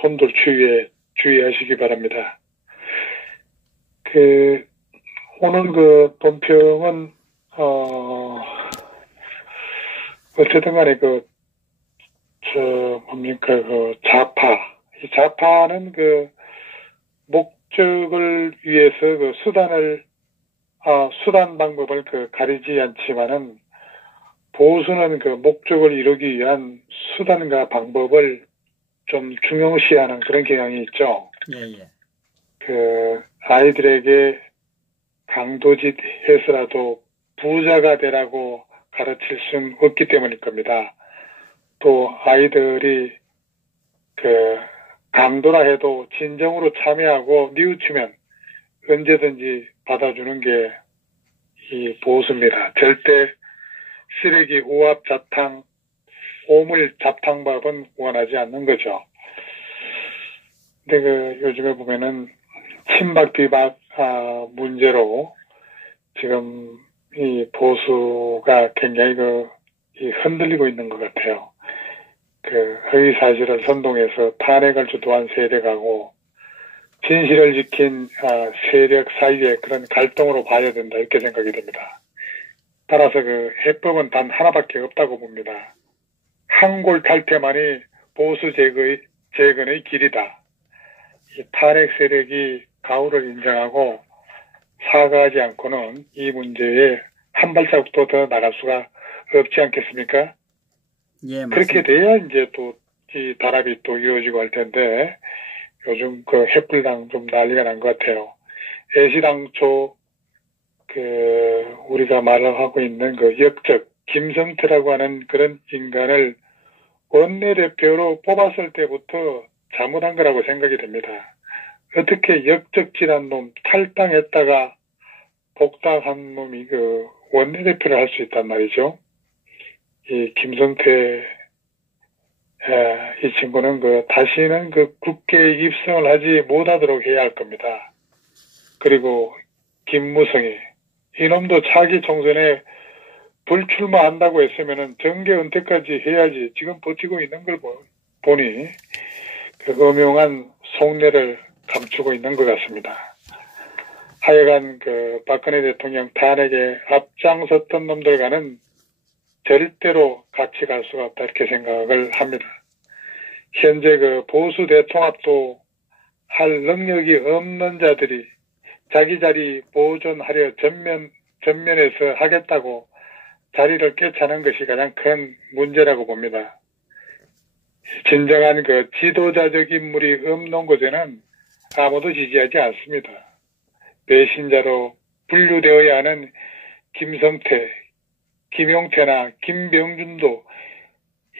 손들 주의하시기 바랍니다. 오늘 논평은, 어쨌든 간에 좌파. 이 좌파는 목적을 위해서 수단 방법을 가리지 않지만은 보수는 목적을 이루기 위한 수단과 방법을 좀 중요시하는 그런 경향이 있죠. 예. 아이들에게 강도짓 해서라도 부자가 되라고 가르칠 수는 없기 때문일 겁니다. 또 아이들이 강도라 해도 진정으로 참여하고 뉘우치면 언제든지 받아주는 게 이 보수입니다. 절대 쓰레기, 우압, 자탕, 오물, 잡탕밥은 원하지 않는 거죠. 근데 요즘에 보면은 친박, 비박 문제로 지금 이 보수가 굉장히 흔들리고 있는 것 같아요. 허위 사실을 선동해서 탄핵을 주도한 세력하고 진실을 지킨 세력 사이의 그런 갈등으로 봐야 된다, 이렇게 생각이 됩니다. 따라서 해법은 단 하나밖에 없다고 봅니다. 한골 탈퇴만이 보수 재건의 길이다. 이 탄핵 세력이 가후를 인정하고 사과하지 않고는 이 문제에 한 발자국도 더 나갈 수가 없지 않겠습니까? 예, 맞습니다. 그렇게 돼야 이제 또 이 단합이 또 이루어지고 할 텐데, 요즘 햇불당 좀 난리가 난 것 같아요. 애시당초 우리가 말을 하고 있는 역적 김성태라고 하는 그런 인간을 원내대표로 뽑았을 때부터 잘못한 거라고 생각이 됩니다. 어떻게 역적질한 놈, 탈당했다가 복당한 놈이 원내대표를 할 수 있단 말이죠. 이 김성태 이 친구는 다시는 국회에 입성을 하지 못하도록 해야 할 겁니다. 그리고 김무성이 이놈도 차기 총선에 불출마한다고 했으면은 정계 은퇴까지 해야지 지금 버티고 있는 걸 보니 음흉한 속내를 감추고 있는 것 같습니다. 하여간 박근혜 대통령 탄핵에 앞장섰던 놈들과는 절대로 같이 갈 수가 없다, 이렇게 생각을 합니다. 현재 보수 대통합도 할 능력이 없는 자들이 자기 자리 보존하려 전면에서 하겠다고 자리를 꿰차는 것이 가장 큰 문제라고 봅니다. 진정한 지도자적 인물이 없는 곳에는 아무도 지지하지 않습니다. 배신자로 분류되어야 하는 김성태, 김용태나 김병준도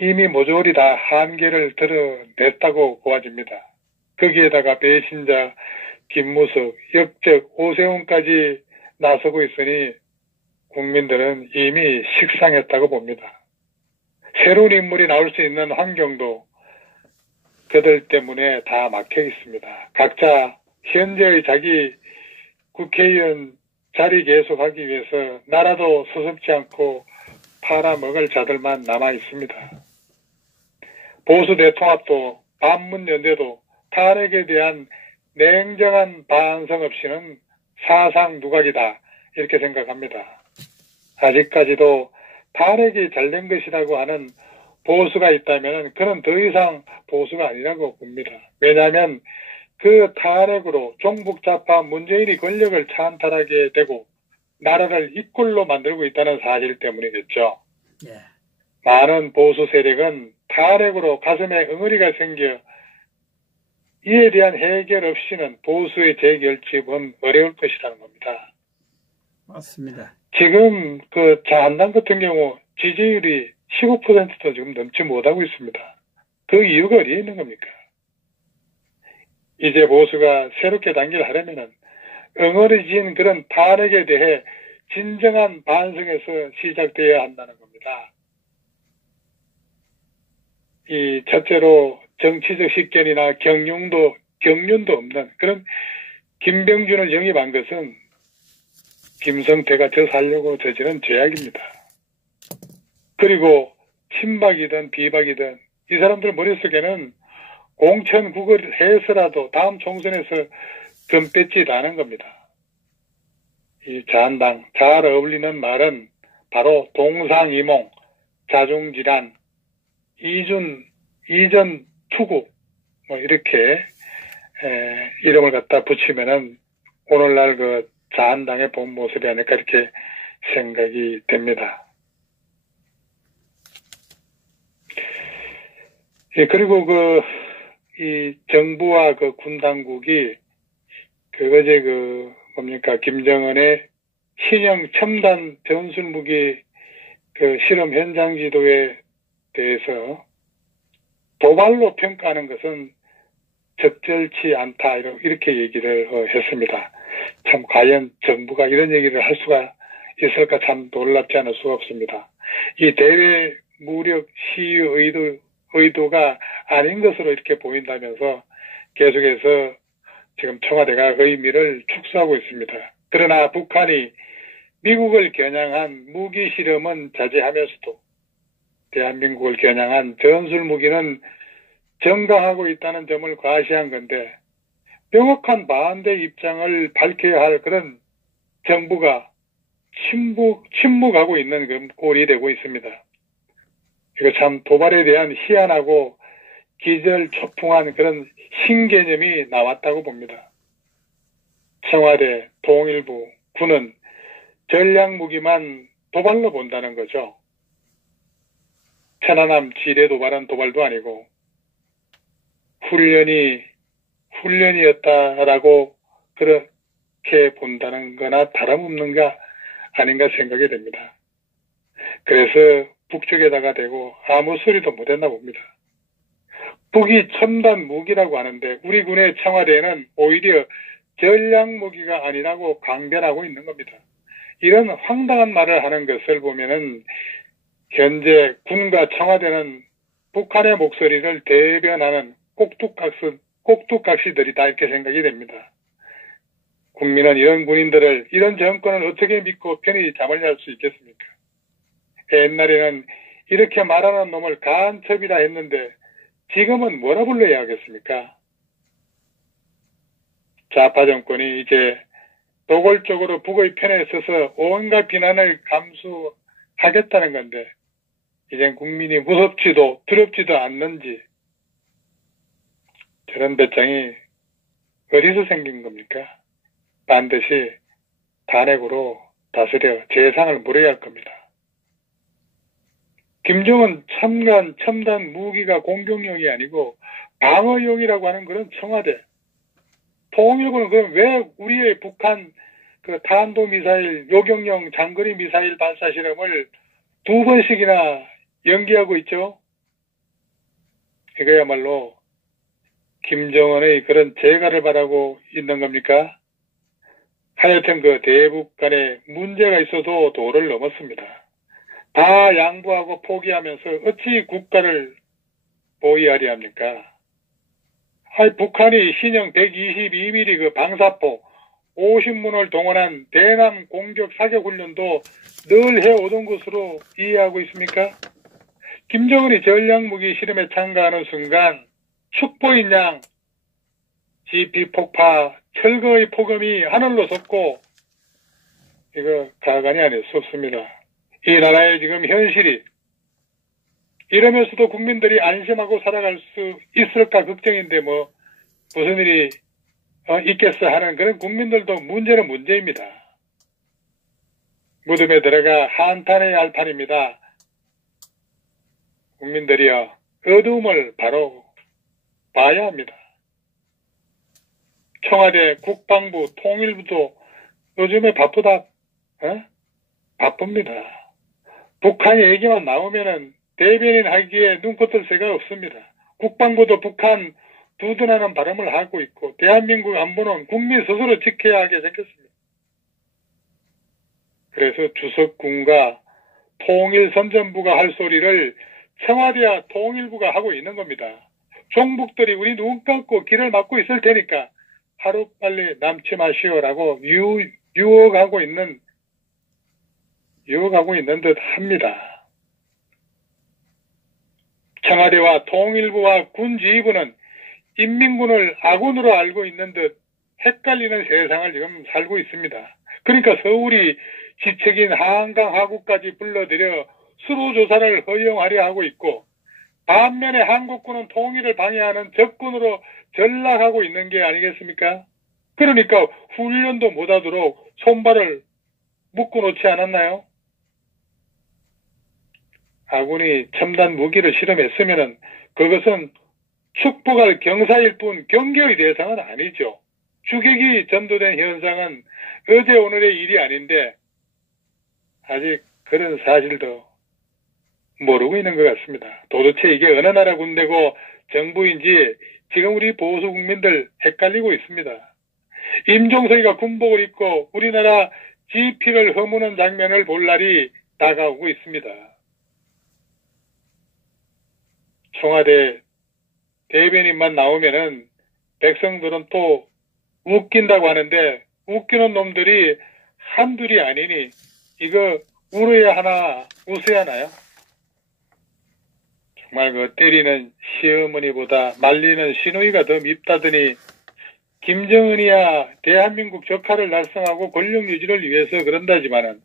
이미 모조리 다 한계를 드러냈다고 보아집니다. 거기에다가 배신자 김무석, 역적 오세훈까지 나서고 있으니 국민들은 이미 식상했다고 봅니다. 새로운 인물이 나올 수 있는 환경도 그들 때문에 다 막혀 있습니다. 각자 현재의 자기 국회의원 자리 계속하기 위해서 나라도 서슴지 않고 팔아먹을 자들만 남아 있습니다. 보수 대통합도 반문연대도 탄핵에 대한 냉정한 반성 없이는 사상 누각이다, 이렇게 생각합니다. 아직까지도 탄핵이 잘된 것이라고 하는 보수가 있다면 그는 더 이상 보수가 아니라고 봅니다. 왜냐하면 그 탄핵으로 종북좌파 문재인이 권력을 찬탈하게 되고 나라를 이꼴로 만들고 있다는 사실 때문이겠죠. 예. 많은 보수 세력은 탄핵으로 가슴에 응어리가 생겨 이에 대한 해결 없이는 보수의 재결집은 어려울 것이라는 겁니다. 맞습니다. 지금 자한당 같은 경우 지지율이 15%도 지금 넘지 못하고 있습니다. 그 이유가 어디에 있는 겁니까? 이제 보수가 새롭게 단계를 하려면은 응어리진 그런 탄핵에 대해 진정한 반성에서 시작되어야 한다는 겁니다. 이 첫째로 정치적 식견이나 경륜도 없는 그런 김병준을 영입한 것은 김성태가 저 살려고 저지른 죄악입니다. 그리고 친박이든 비박이든 이 사람들 머릿속에는 공천국을 해서라도 다음 총선에서 금 뺏지라는 겁니다. 이 자한당, 잘 어울리는 말은 바로 동상이몽, 자중질환, 이전 투구, 뭐 이렇게 이름을 갖다 붙이면은 오늘날 그 자한당의 본 모습이 아닐까 이렇게 생각이 됩니다. 예, 그리고 이 정부와 그 군 당국이 어제 뭡니까, 김정은의 신형 첨단 전술무기 실험 현장 지도에 대해서 도발로 평가하는 것은 적절치 않다, 이렇게 얘기를 했습니다. 참, 과연 정부가 이런 얘기를 할 수가 있을까 참 놀랍지 않을 수가 없습니다. 이 대외 무력 시위 의도가 아닌 것으로 이렇게 보인다면서 계속해서 지금 청와대가 의미를 축소하고 있습니다. 그러나 북한이 미국을 겨냥한 무기 실험은 자제하면서도 대한민국을 겨냥한 전술 무기는 정당하고 있다는 점을 과시한 건데, 명확한 반대 입장을 밝혀야 할 그런 정부가 침묵하고 있는 꼴이 되고 있습니다. 이거 참 도발에 대한 희한하고 기절초풍한 그런 신개념이 나왔다고 봅니다. 청와대, 통일부, 군은 전략무기만 도발로 본다는 거죠. 천안함 지뢰 도발은 도발도 아니고 훈련이었다라고 그렇게 본다는 거나 다름없는가 아닌가 생각이 됩니다. 그래서 북쪽에다가 대고 아무 소리도 못했나 봅니다. 북이 첨단 무기라고 하는데 우리 군의 청와대는 오히려 전략무기가 아니라고 강변하고 있는 겁니다. 이런 황당한 말을 하는 것을 보면은 현재 군과 청와대는 북한의 목소리를 대변하는 꼭두각시들이다, 이렇게 생각이 됩니다. 국민은 이런 군인들을, 이런 정권을 어떻게 믿고 편히 잠을 잘 수 있겠습니까? 옛날에는 이렇게 말하는 놈을 간첩이라 했는데 지금은 뭐라 불러야 하겠습니까? 좌파 정권이 이제 노골적으로 북의 편에 서서 온갖 비난을 감수하겠다는 건데, 이젠 국민이 무섭지도 두렵지도 않는지 저런 배짱이 어디서 생긴 겁니까? 반드시 탄핵으로 다스려 재상을 물어야 할 겁니다. 김정은 첨단 무기가 공격용이 아니고 방어용이라고 하는 그런 청와대, 통일부는 그럼 왜 우리의 북한 탄도미사일, 요격용 장거리 미사일 발사 실험을 2번씩이나 연기하고 있죠? 이거야말로 김정은의 그런 재가를 바라고 있는 겁니까? 하여튼 대북 간에 문제가 있어도 도를 넘었습니다. 다 양보하고 포기하면서 어찌 국가를 보위하려 합니까? 북한이 신형 122mm 방사포 50문을 동원한 대남 공격 사격 훈련도 늘 해오던 것으로 이해하고 있습니까? 김정은이 전략무기 실험에 참가하는 순간 축보인 양 GP 폭파 철거의 폭음이 하늘로 솟고 이거 가관이 아닐 수 없습니다. 이 나라의 지금 현실이 이러면서도 국민들이 안심하고 살아갈 수 있을까 걱정인데 무슨 일이 있겠어 하는 그런 국민들도 문제는 문제입니다. 무덤에 들어가 한탄해야 할 판입니다. 국민들이여, 어두움을 바로 봐야 합니다. 청와대, 국방부, 통일부도 요즘에 바쁘다. 바쁩니다. 북한 얘기만 나오면은 대변인 하기에 눈꽃을 새가 없습니다. 국방부도 북한 두둔하는 발음을 하고 있고, 대한민국 안보는 국민 스스로 지켜야 하게 생겼습니다. 그래서 주석군과 통일선전부가 할 소리를 청와대와 통일부가 하고 있는 겁니다. 종북들이 우리 눈 감고 길을 막고 있을 테니까 하루빨리 남지 마시오라고 유혹하고 있는 듯 합니다. 청와대와 통일부와 군지휘부는 인민군을 아군으로 알고 있는 듯 헷갈리는 세상을 지금 살고 있습니다. 그러니까 서울이 지책인 한강 하구까지 불러들여 수로조사를 허용하려 하고 있고, 반면에 한국군은 통일을 방해하는 적군으로 전락하고 있는 게 아니겠습니까? 그러니까 훈련도 못하도록 손발을 묶어놓지 않았나요? 아군이 첨단 무기를 실험했으면은 그것은 축복할 경사일 뿐 경계의 대상은 아니죠. 주객이 전도된 현상은 어제 오늘의 일이 아닌데 아직 그런 사실도 모르고 있는 것 같습니다. 도대체 이게 어느 나라 군대고 정부인지 지금 우리 보수 국민들 헷갈리고 있습니다. 임종석이가 군복을 입고 우리나라 지피를 허무는 장면을 볼 날이 다가오고 있습니다. 청와대 대변인만 나오면은 백성들은 또 웃긴다고 하는데, 웃기는 놈들이 한둘이 아니니 이거 울어야 하나 웃어야 하나요? 정말 그 때리는 시어머니보다 말리는 시누이가 더 밉다더니 김정은이야 대한민국 적화를 달성하고 권력 유지를 위해서 그런다지만은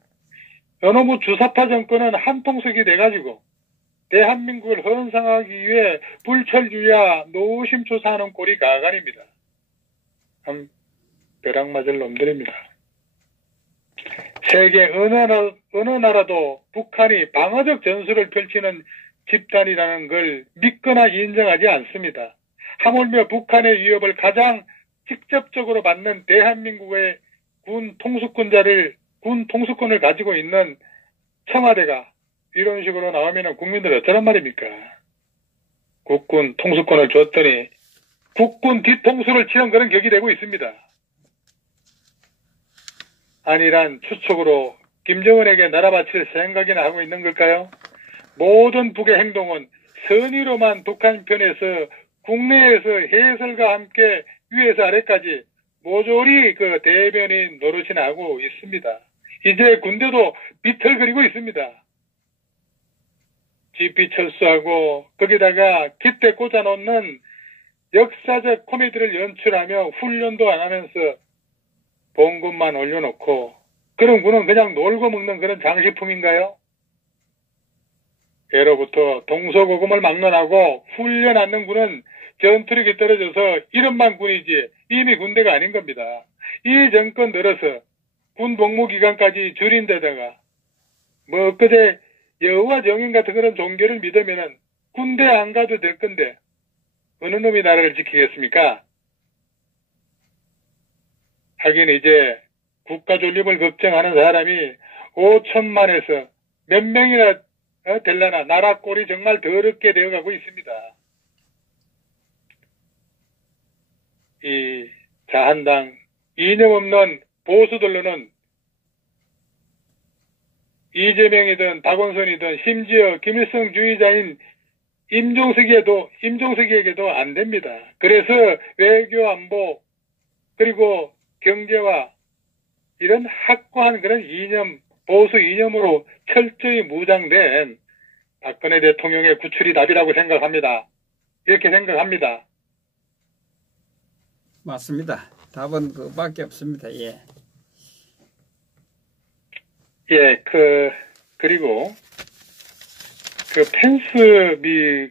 요놈의 주사파 정권은 한통속이 돼가지고 대한민국을 헌상하기 위해 불철주야 노심초사하는 꼴이 가관입니다. 참 벼락 맞을 놈들입니다. 세계 어느 나라도 북한이 방어적 전술을 펼치는 집단이라는 걸 믿거나 인정하지 않습니다. 하물며 북한의 위협을 가장 직접적으로 받는 대한민국의 군 통수권을 가지고 있는 청와대가 이런 식으로 나오면 국민들 어쩌란 말입니까? 국군 통수권을 줬더니 국군 뒤통수를 치는 그런 격이 되고 있습니다. 아니란 추측으로 김정은에게 나라 바칠 생각이나 하고 있는 걸까요? 모든 북의 행동은 선의로만 북한 편에서 국내에서 해설과 함께 위에서 아래까지 모조리 그 대변인 노릇이나 하고 있습니다. 이제 군대도 비틀거리고 있습니다. GP 철수하고 거기다가 깃대 꽂아놓는 역사적 코미디를 연출하며 훈련도 안 하면서 봉급만 올려놓고, 그런 군은 그냥 놀고 먹는 그런 장식품인가요? 예로부터 동서고금을 막론하고 훈련 않는 군은 전투력이 떨어져서 이름만 군이지 이미 군대가 아닌 겁니다. 이 정권 들어서 군 복무기간까지 줄인 데다가 뭐 엊그제 여호와 정인 같은 그런 종교를 믿으면은 군대 안 가도 될 건데 어느 놈이 나라를 지키겠습니까? 하긴 이제 국가 존립을 걱정하는 사람이 5천만에서 몇 명이나 될라나 나라 꼴이 정말 더럽게 되어가고 있습니다. 이 자한당 이념 없는 보수들로는 이재명이든 박원순이든 심지어 김일성 주의자인 임종석에게도 안 됩니다. 그래서 외교 안보 그리고 경제와 이런 확고한 그런 이념, 보수 이념으로 철저히 무장된 박근혜 대통령의 구출이 답이라고 생각합니다. 이렇게 생각합니다. 맞습니다. 답은 그밖에 없습니다. 예. 예, 그리고 펜스 미